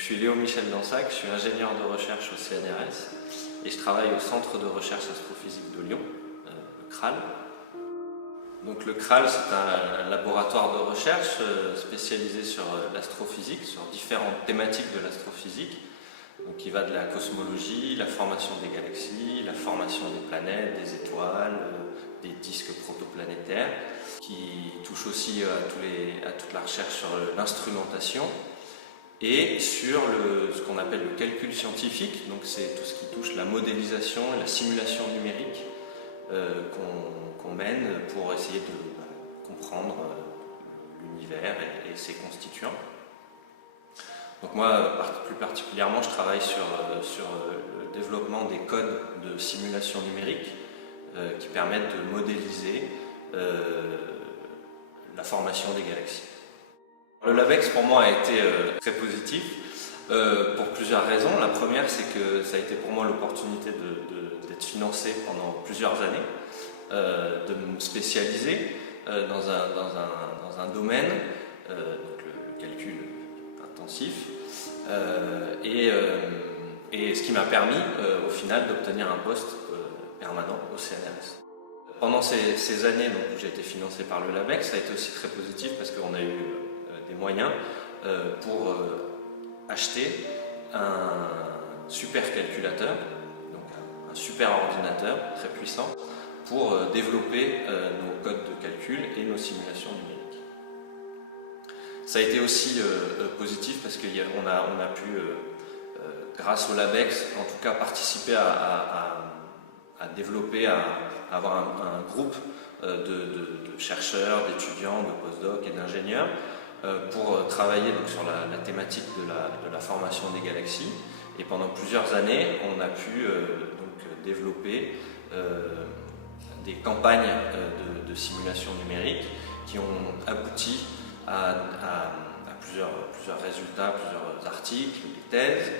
Je suis Léo Michel Dansac, je suis ingénieur de recherche au CNRS et je travaille au Centre de recherche astrophysique de Lyon, le CRAL. Donc le CRAL, c'est un laboratoire de recherche spécialisé sur l'astrophysique, sur différentes thématiques de l'astrophysique, qui va de la cosmologie, la formation des galaxies, la formation des planètes, des étoiles, des disques protoplanétaires, qui touche aussi à toute la recherche sur l'instrumentation et sur ce qu'on appelle le calcul scientifique. Donc c'est tout ce qui touche la modélisation et la simulation numérique qu'on mène pour essayer de comprendre l'univers et ses constituants. Donc moi, plus particulièrement, je travaille sur le développement des codes de simulation numérique qui permettent de modéliser la formation des galaxies. Le LabEx pour moi a été très positif pour plusieurs raisons. La première, c'est que ça a été pour moi l'opportunité d'être financé pendant plusieurs années, de me spécialiser dans un domaine, donc le calcul intensif, et ce qui m'a permis au final d'obtenir un poste permanent au CNRS. Pendant ces années où j'ai été financé par le LabEx, ça a été aussi très positif parce qu'on a eu des moyens pour acheter un supercalculateur, donc un super ordinateur très puissant, pour développer nos codes de calcul et nos simulations numériques. Ça a été aussi positif parce qu'on a pu, grâce au LabEx, en tout cas participer à développer, à avoir un groupe de chercheurs, d'étudiants, de postdocs et d'ingénieurs pour travailler donc, sur la thématique de la formation des galaxies. Et pendant plusieurs années, on a pu donc, développer des campagnes de simulation numérique qui ont abouti à plusieurs résultats, plusieurs articles, des thèses.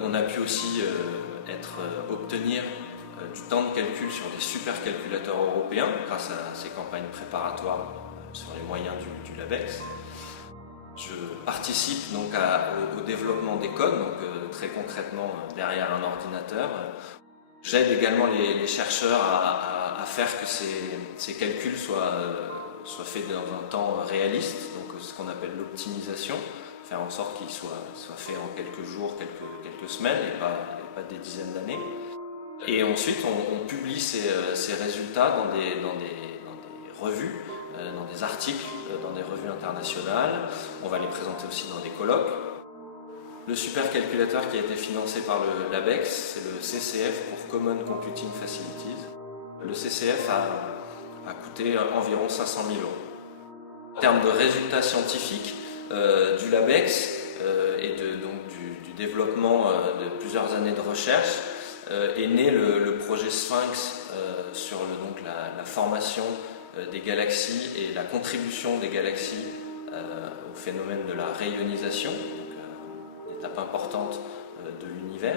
On a pu aussi obtenir du temps de calcul sur des supercalculateurs européens grâce à ces campagnes préparatoires sur les moyens du LabEx. Je participe donc au développement des codes, donc très concrètement derrière un ordinateur. J'aide également les chercheurs à faire que ces calculs soient faits dans un temps réaliste, donc ce qu'on appelle l'optimisation, faire en sorte qu'ils soient faits en quelques jours, quelques semaines et pas des dizaines d'années. Et ensuite on publie ces résultats dans des revues, dans des articles, dans des revues internationales. On va les présenter aussi dans des colloques. Le supercalculateur qui a été financé par le LabEx, c'est le CCF pour Common Computing Facilities. Le CCF a coûté environ 500 000 €. En termes de résultats scientifiques du LabEx et donc du développement de plusieurs années de recherche, est né le projet Sphinx sur la formation des galaxies et la contribution des galaxies au phénomène de la rayonisation, donc, une étape importante de l'univers.